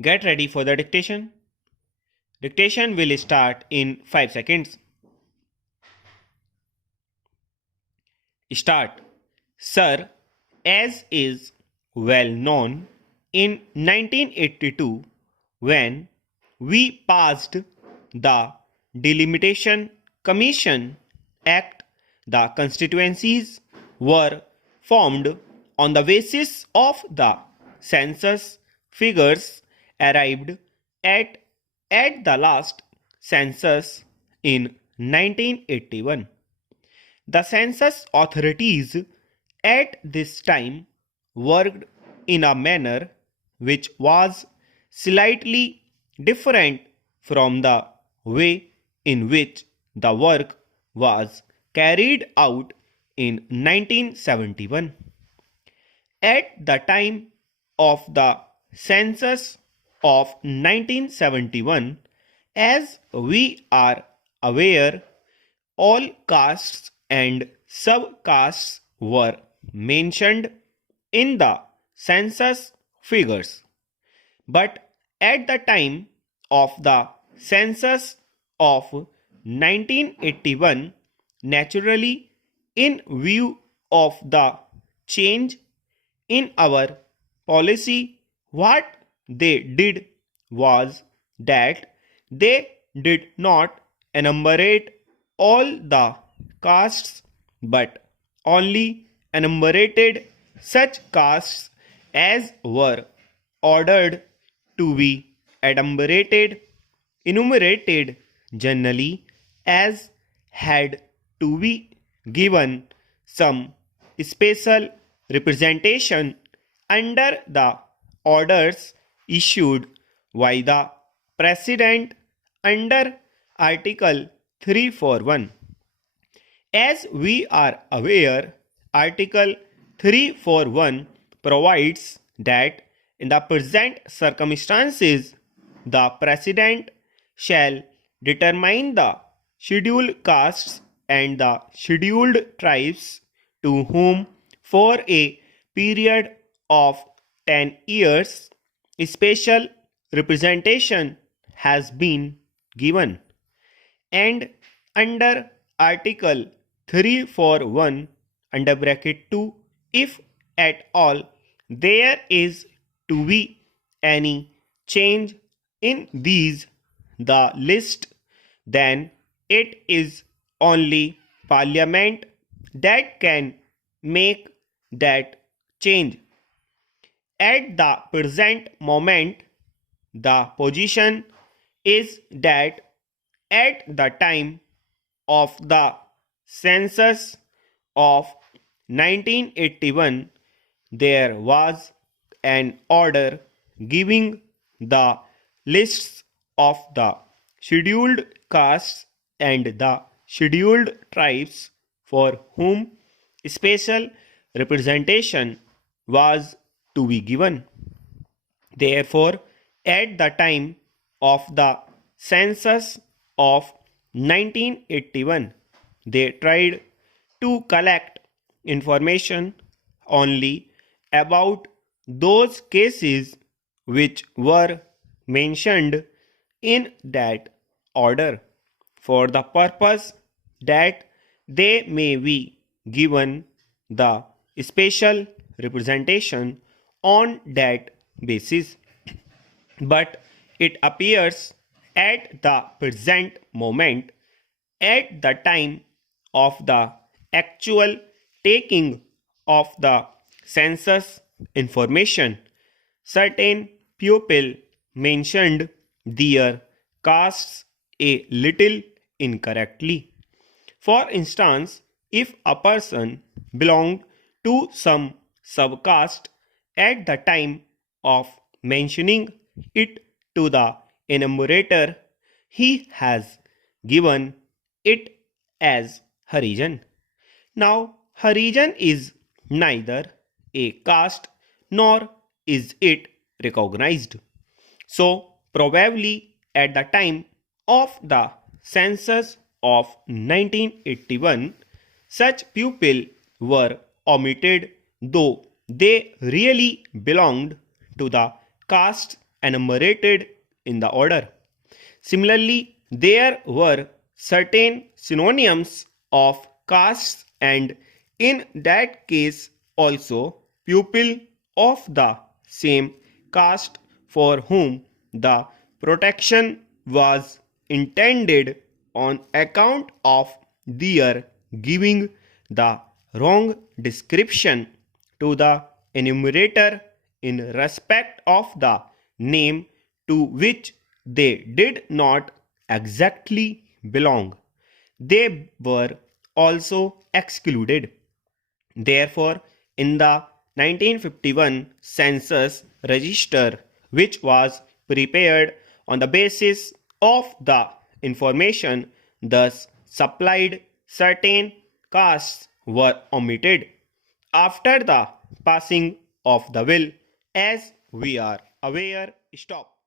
Get ready for the dictation. Dictation will start in 5 seconds. Start. Sir, as is well known, in 1982, when we passed the Delimitation Commission Act, the constituencies were formed on the basis of the census figures arrived at the last census in 1981. The census authorities at this time worked in a manner which was slightly different from the way in which the work was carried out in 1971. At the time of the census of 1971, as we are aware, all castes and subcastes were mentioned in the census figures. But at the time of the census of 1981, naturally, in view of the change in our policy, what they did was that they did not enumerate all the castes but only enumerated such castes as were ordered to be enumerated generally as had to be given some special representation under the orders issued by the President under Article 341. As we are aware, Article 341 provides that in the present circumstances, the President shall determine the scheduled castes and the scheduled tribes to whom for a period of 10 years special representation has been given, and under Article 341 under bracket 2, if at all there is to be any change in these the list, then it is only Parliament that can make that change. At the present moment, the position is that at the time of the census of 1981, there was an order giving the lists of the scheduled castes and the scheduled tribes for whom special representation was to be given. Therefore, at the time of the census of 1981, they tried to collect information only about those cases which were mentioned in that order, for the purpose that they may be given the special representation on that basis. But it appears at the present moment, at the time of the actual taking of the census information, certain people mentioned their castes a little incorrectly. For instance, if a person belonged to some subcaste at the time of mentioning it to the enumerator, he has given it as Harijan. Now, Harijan is neither a caste nor is it recognized. So, probably at the time of the census of 1981, such people were omitted, though they really belonged to the caste enumerated in the order. Similarly, there were certain synonyms of castes, and in that case also pupil of the same caste for whom the protection was intended on account of their giving the wrong description to the enumerator in respect of the name to which they did not exactly belong. They were also excluded. Therefore, in the 1951 census register, which was prepared on the basis of the information thus supplied, certain castes were omitted after the passing of the bill, as we are aware. Stop.